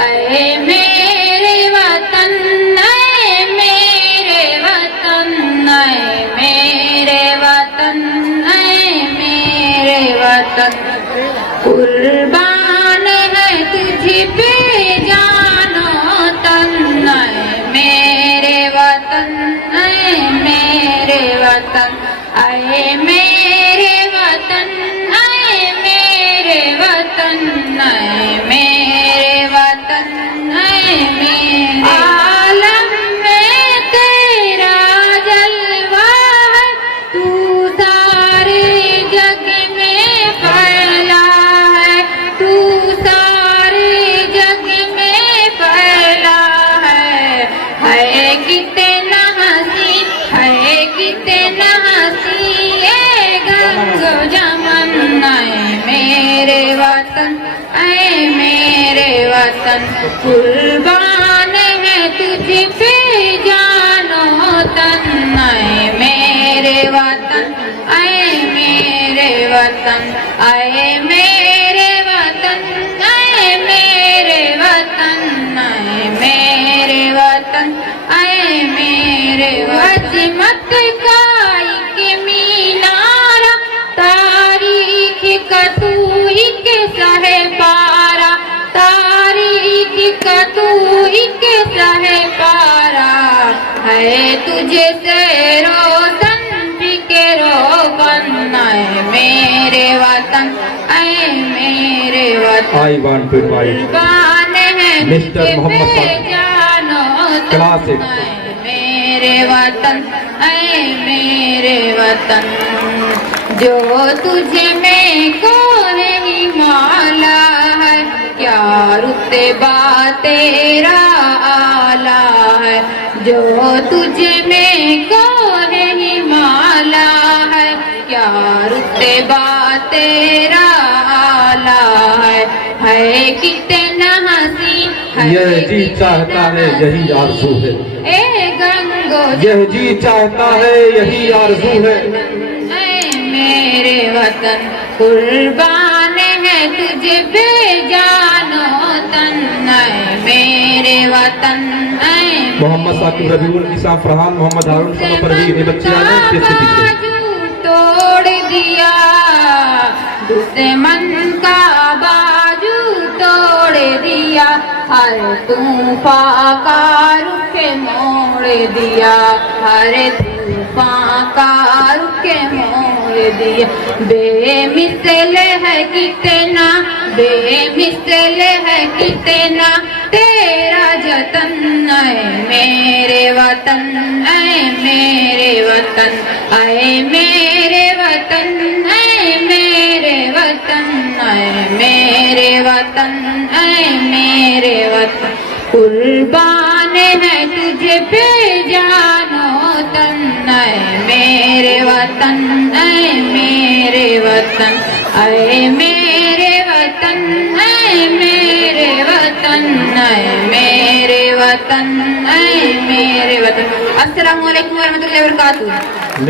اے میرے وطن، اے میرے وطن، اے میرے وطن، اے میرے وطن، قربان ہے تجھ پہ جان و تن، اے میرے وطن، اے میرے وطن، اے میرے وطن، اے میرے وطن، اے میرے وطن، اے میرے عالم میں تیرا جلوہ ہے، تو سارے جگ میں پھیلا ہے، تو سارے جگ میں پھیلا ہے کتنا حسین، ہے کتنا حسین اے گنگ و جمن، اے میرے وطن، اے میرے وطن، قربان ہے تجھ پہ جان و تن، اے میرے وطن، اے میرے وطن، اے میرے وطن، اے میرے وطن، اے میرے وطن، اے میرے عظمت کا ایک مینارہ، تاریخ کا تو ایک سہہ پارہ، تاریخ کا تو ایک سہہ پارہ ہے، تجھے سے روشن فکر و فن، اے میرے وطن، اے میرے وطن، I want to invite قربان ہے Mr. تجھ Muhammad پہ Saqib. جان و تن، Classic. اے میرے وطن، اے میرے وطن، جو تجھ میں کون ہی مولا ہے، کیا رتبہ تیرا اعلیٰ ہے، جو تجھ میں کون ہی مولا ہے، کیا رتبہ تیرا اعلیٰ ہے کتنا حسین، یہ جی چاہتا ہے یہی آرزو ہے، اے گنگو یہ جی چاہتا ہے یہی آرزو ہے، اے میرے وطن، قربان ہے تجھ پہ جان و تن، اے میرے وطن، اے محمد ثاقب ربیع النساء فرحان، محمد ہارون شمع پروین، یہ بچے آنے اسٹیج سے پیچھے۔ بازو توڑ دیا، دشمن کا بازو توڑ دیا، ہر طوفان کا رخ موڑ دیا، ہر طوفان کا رخ موڑ دیا، بے مثل ہے کتنا، بے مثل ہے کتنا تیرا جتن، اے میرے وطن، اے میرے وطن، اے میرے وطن، اے میرے وطن، اے میرے وطن، اے میرے وطن، قربان ہے تجھ پہ جان و تن، اے میرے وطن، اے میرے وطن، اے میرے وطن، اے میرے وطن، اے میرے وطن، اے میرے وطن۔ السلام علیکم ورحمۃ اللہ وبرکاتہ۔